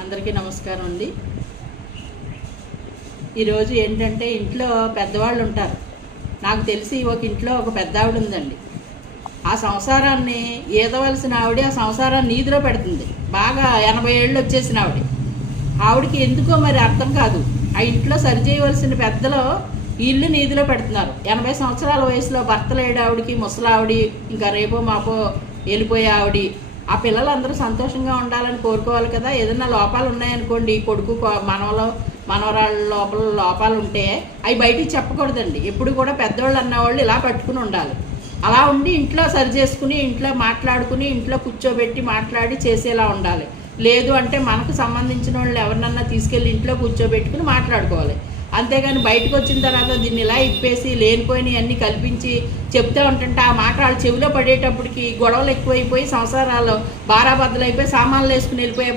అందరికీ నమస్కారం అండి. ఈరోజు ఏంటంటే ఇంట్లో పెద్దవాళ్ళు ఉంటారు. నాకు తెలిసి ఒక ఇంట్లో ఒక పెద్ద ఆవిడ ఉందండి. ఆ సంసారాన్ని ఈదవలసిన ఆవిడ ఆ సంసారాన్ని నీధిలో పెడుతుంది. బాగా ఎనభై ఏళ్ళు వచ్చేసిన ఆవిడ. ఆవిడకి ఎందుకో మరి అర్థం కాదు. ఆ ఇంట్లో సరిచేయవలసిన పెద్దలు ఇల్లు నీధిలో పెడుతున్నారు. ఎనభై సంవత్సరాల వయసులో భర్త లేడు ఆవిడకి ముసలావిడి ఇంకా రేపో మాపో వెళ్ళిపోయే ఆవిడి ఆ పిల్లలందరూ సంతోషంగా ఉండాలని కోరుకోవాలి కదా. ఏదైనా లోపాలు ఉన్నాయనుకోండి కొడుకు మనవలో మనవరాళ్ళ లోపల లోపాలు ఉంటే అవి బయటికి చెప్పకూడదండి. ఎప్పుడు కూడా పెద్దవాళ్ళు అన్నవాళ్ళు ఇలా పట్టుకుని ఉండాలి. అలా ఉండి ఇంట్లో సరి చేసుకుని ఇంట్లో మాట్లాడుకుని ఇంట్లో కూర్చోబెట్టి మాట్లాడి చేసేలా ఉండాలి. లేదు అంటే మనకు సంబంధించిన వాళ్ళు ఎవరినన్నా తీసుకెళ్ళి ఇంట్లో కూర్చోబెట్టుకుని మాట్లాడుకోవాలి. అంతేగాని బయటకు వచ్చిన తర్వాత దీన్ని ఇలా ఇప్పేసి లేనిపోయినవి అన్నీ కల్పించి చెప్తూ ఉంటుంటే ఆ మాట వాళ్ళు చెవిలో పడేటప్పటికి గొడవలు ఎక్కువైపోయి సంసారాలు అయిపోయి సామాన్లు వేసుకుని వెళ్ళిపోయే